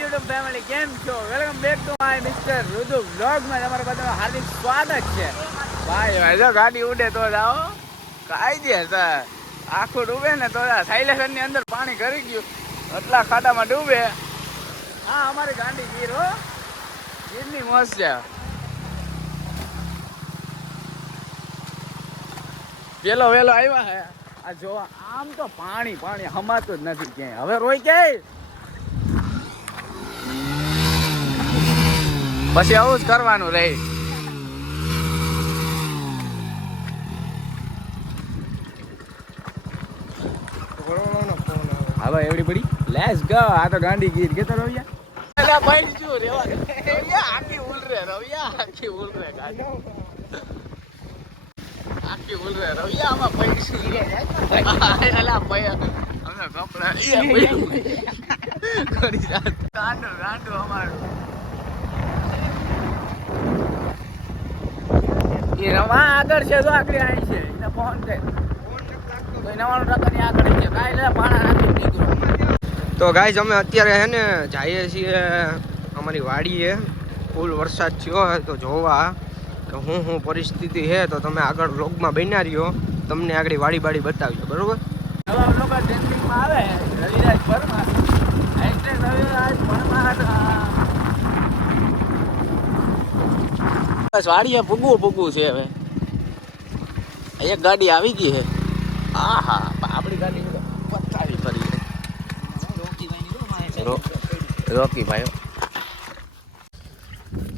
YouTube family કેમ છો? Welcome back to my mister Rudu વ્લોગમાં તમારા બધાનું હાર્દિક સ્વાગત છે. ભાઈ જો ગાડી ઉડે તો જાઓ કાયદે સર આખું ડૂબે ને તો સાયલેશન ની અંદર પાણી કરી ગયું એટલા ખાડામાં ડૂબે. હા અમારી ગાડી ગીર હો, ગીરની મોજ છે. પેલો વેલો આવ્યા હે આ જોવા, આમ તો પાણી પાણી હમાતું જ નથી ક્યાંય. હવે રોઈ ક્યાંય પછી આવું જ કરવાનું રહી. હવે એવડી પડી લેટ્સ ગો. આ તો ગાંડી ગીર કે તો રવિયા એલા ભાઈ જો રેવા રવિયા આખી ઉલ રે રવિયા આખી ઉલ રે ગાડી આખી ઉલ રે રવિયા આમાં પૈસું રે એલા ભાઈ અમે કપડા એ ભાઈ કરી જાત ગાંડો ગાંડો અમારું એ રવા આગળ છે. જો આગળ આવી છે એને ફોન કર 99% આગળ છે કાઈ લે પાણા નાખી નીકળો. તો ગાઈઝ અમે અત્યારે હે ને જઈએ છીએ અમારી વાડીએ. ફૂલ વરસાદ થયો હે તો જોવા કે હું પરિસ્થિતિ છે. તો તમે આગળ વ્લોગમાં બન્યા રહ્યો, તમને આગળ વાડી બાડી બતાવીએ બરોબર. હવે લોકો ટ્રેન્ડિંગમાં આવે રવિરાજ પરમાર એક્ટર રવિરાજ પરમાર. બસ વાડીએ પૂગવું છે. હવે એક ગાડી આવી ગઈ છે. હા હા આપણી ગાડી પતાવી ફરી રોકી ભાઈ.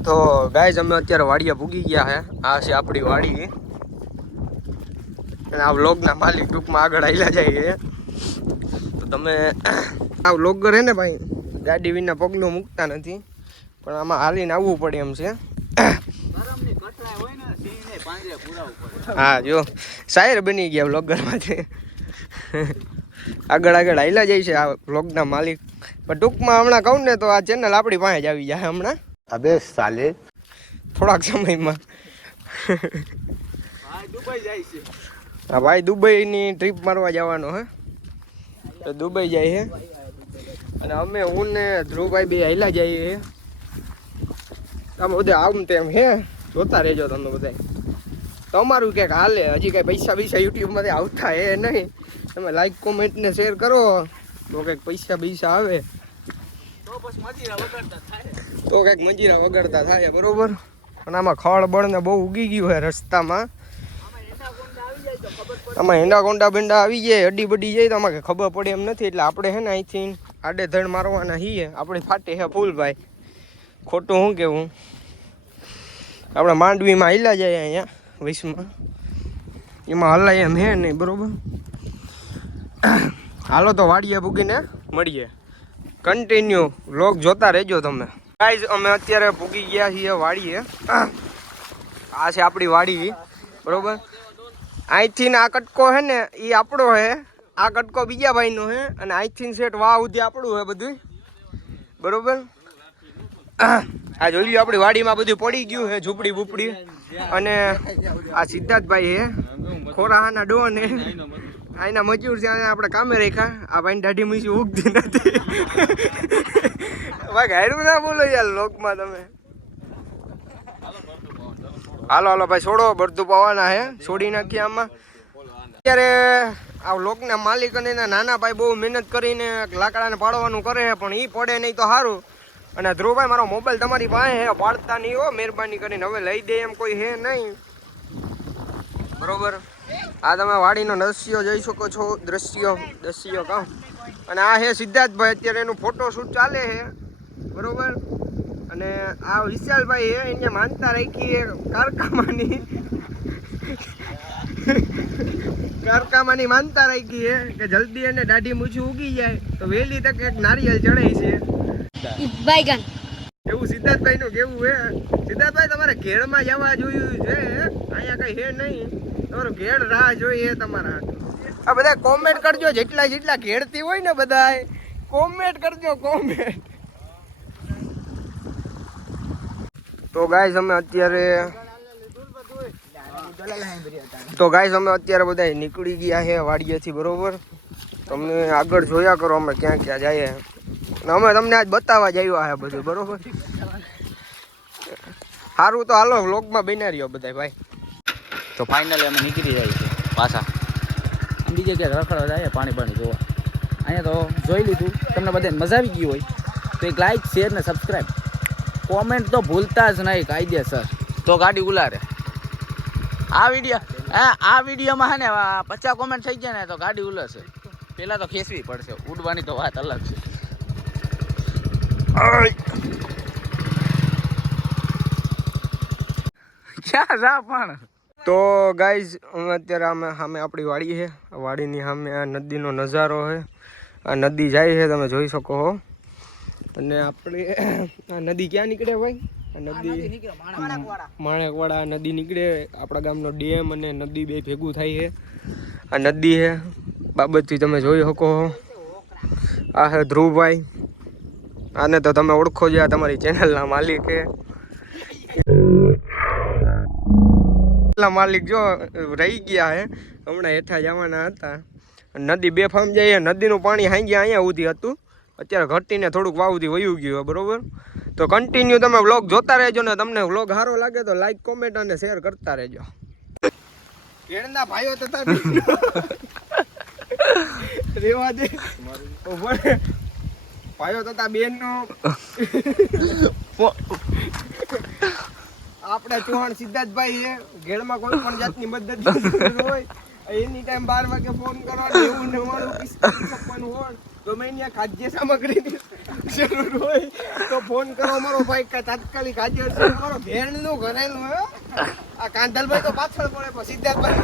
તો ગાઈઝ અમે અત્યારે વાડીએ પૂગી ગયા છે. આ છે આપણી વાડી અને આ વ્લોગના માલિક ટૂંકમાં આગળ આવેલા જાય. તો તમે આ વ્લોગર હે ને ભાઈ ગાડી વિના પગલું મૂકતા નથી, પણ આમાં હાલીને આવવું પડે એમ છે. હા જો શાયર બની ગયા વ્લોગરમાંથી. આગળ હાલ્યા જાય છે આ વ્લોગના માલિક. પણ ટૂંકમાં હમણાં કહું ને તો આ ચેનલ આપણી પાસે જ આવી જાય હમણાં. અબે સાલે થોડાક સમયમાં. દુબઈ જાય છે. હા ભાઈ દુબઈની ટ્રીપ મારવા જવાનો હે તો દુબઈ જાય છે. અને અમે હું ને ધ્રુવભાઈ બે હાલ્યા જઈએ. તમે બધા આમ તેમ હે જોતા રહેજો તમે બધા. તમારું ક્યાંક હાલે હજી કાંઈ પૈસા યુટ્યુબમાંથી આવતા હે નહીં. તમે લાઈક કોમેન્ટ ને શેર કરો તો કંઈક પૈસા આવે તો બસ મજીરા વગરતા થાય. તો કંઈક મંજીરા વગડતા થાય બરોબર. અને આમાં ખળ બળ ને બહુ ઉગી ગયું હોય રસ્તામાં. આમાં હેંડા કોંડા બેંડા આવી જાય અડી બડી જાય તો આમાં ખબર પડે એમ નથી. એટલે આપણે હે ને અહીંથી આડેધડ મારવાના છીએ. આપણે ફાટે હે ફૂલ ભાઈ, ખોટું શું કેવું. આપણે માંડવીમાં હાલ્યા જાય અહીંયા વિશમાં એમાં હલાય એમ હે નહીં બરોબર. હાલો તો વાડીએ પૂગીને મળીએ. કન્ટિન્યુ વ્લોગ જોતા રહેજો તમે. ગાઈઝ અમે અત્યારે પૂગી ગયા છીએ વાડીએ. આ છે આપણી વાડી બરોબર. અહીંથી આ કટકો હે ને એ આપણો હે, આ કટકો બીજા ભાઈનો હે, અને અહીંથી સેટ વાહ સુધી આપણું હે બધું બરોબર. આ જોઈ લ્યો આપણી વાડીમાં બધું પડી ગયું હે ઝૂંપડી બૂપડી. અને આ સિદ્ધાર્થભાઈ હે ખોરાહાના ડોન હે, આના મજૂર છે. આપણે કામે રાખ્યા. આ ભાઈ દાઢી મીસી ઉગતી નથી. ભાઈ ગાયરું ના બોલો યાર લોકમાં તમે. હાલો ભાઈ છોડો બધું પવાના હે છોડી નાખીએ આમાં. અત્યારે આ લોકના માલિક અને એના નાના ભાઈ બહુ મહેનત કરીને લાકડાને પાડવાનું કરે છે, પણ એ પડે નહીં તો સારું. અને ધ્રુવભાઈ મારો મોબાઈલ તમારી પાસે હે, પાડતા નહીં હો મહેરબાની કરીને. હવે લઈ દે એમ કોઈ હે નહીં બરોબર. આ તમે વાડીનો દ્રશ્યો જોઈ શકો છો. દ્રશ્યો કામ. અને આ હે સિદ્ધાર્થભાઈ, અત્યારે એનું ફોટોશૂટ ચાલે છે બરોબર. અને આ વિશાલભાઈ હે, એને માનતા રાખી કારકામાની માનતા રાખી હે કે જલ્દી એને દાઢી મૂછું ઉગી જાય તો વહેલી તક એક નારિયેલ ચડાય છે. એવું સિદ્ધાર્થભાઈ નું કેવું હે. સિદ્ધાર્થભાઈ તમારે ઘેડમાં જવા જોયું છે, અહીંયા કઈ હે નહીં. તમારું ઘેડ રાહ જોઈએ તમારા. આ બધા કોમેન્ટ કરજો, જેટલા ઘેડતી હોય ને બધા કોમેન્ટ કરજો કોમેન્ટ. તો ગાઈસ અમે અત્યારે બધા નીકળી ગયા છે વાડીએથી બરોબર. તમે આગળ જોયા કરો અમે ક્યાં જઈએ. અમે તમને આજ બતાવવા જ આવ્યા છે બધું, બરોબર? સારું તો હાલો વ્લોગમાં બન્યા રહ્યો બધા ભાઈ. તો ફાઇનલી અમે નીકળી જાય છે પાછા. આમ બીજે ક્યાંક રખડવા જાય પાણી જોવા. અહીંયા તો જોઈ લીધું. તમને બધાને મજા આવી ગઈ હોય તો એક લાઈક, શેર ને સબસ્ક્રાઈબ, કોમેન્ટ તો ભૂલતા જ નહીં કાયદેસર. તો ગાડી ઉલારે આ વિડીયોમાં હે ને 50 કોમેન્ટ થઈ જાય ને તો ગાડી ઉલરશે. પેલા તો ખેંચવી પડશે, ઉડવાની તો વાત અલગ છે. ક્યાં જા પણ. તો ગાઈઝ અત્યારે સામે આપણી વાડી છે. વાડીની સામે આ નદીનો નજારો છે. આ નદી જાય છે, તમે જોઈ શકો છો. અને આપણે આ નદી ક્યાં નીકળે ભાઈ? આ નદી માણેકવાડા નદી નીકળે. આપણા ગામનો ડેમ અને નદી બે ભેગું થાય છે. આ નદી છે બાબતથી તમે જોઈ શકો છો. આ છે ધ્રુવભાઈ. આને તો તમે ઓળખો છો, તમારી ચેનલના માલિક છે. માલિક જો રહી ગયા હે, હમણાં હેઠા જવાના હતા. નદી બે ફામ જાય. નદીનું પાણી હાંગ્યા અહીંયા સુધી હતું, અત્યારે ઘટીને થોડુંક વાવથી વયું ગયું, બરોબર? તો કન્ટિન્યુ તમે વ્લોગ જોતા રહેજો ને તમને વ્લોગ સારો લાગે તો લાઈક, કોમેન્ટ અને શેર કરતા રહેજો. કેળના ભાઈઓ તથા રેવા દે ભાઈઓ તથા બેનનો આપણા ચૌહાણ સિદ્ધાર્થભાઈ છે. ઘેડમાં કોઈ પણ જાતની મદદ હોય એની ટાઈમ 12 વાગે ફોન કરવાનો. 90 હોય ગમે ત્યાં ખાદ્ય સામગ્રીની જરૂર હોય તો ફોન કરો મારો ભાઈ, તાત્કાલિક હાજર છે. મારો ભેણનું ઘરેલું હે. આ કાંધલભાઈ તો પાછળ પડે પણ સિદ્ધાર્થભાઈ.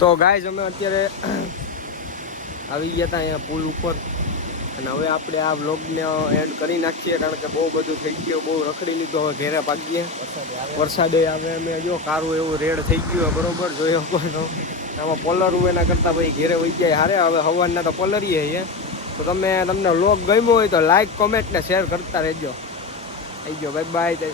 તો ગાઈઝ અમે અત્યારે આવી ગયા હતા અહીંયા પુલ ઉપર, અને હવે આપણે આ વ્લોગને એન્ડ કરી નાખીએ, કારણ કે બહુ બધું થઈ ગયું, બહુ રખડી લીધું. હવે ઘેરે પાકીએ. વરસાદે આવે અમે જો કારું એવું રેડ થઈ ગયું, બરોબર? જોયો તો આમાં પોલરવું એના કરતાં ભાઈ ઘેરે વહી જાય હારે. હવે હવારના તો પોલરીએ છે. તો તમને વ્લોગ ગમ્યો હોય તો લાઈક, કોમેન્ટ ને શેર કરતા રહેજો. થઈ ગયો, બાય બાય.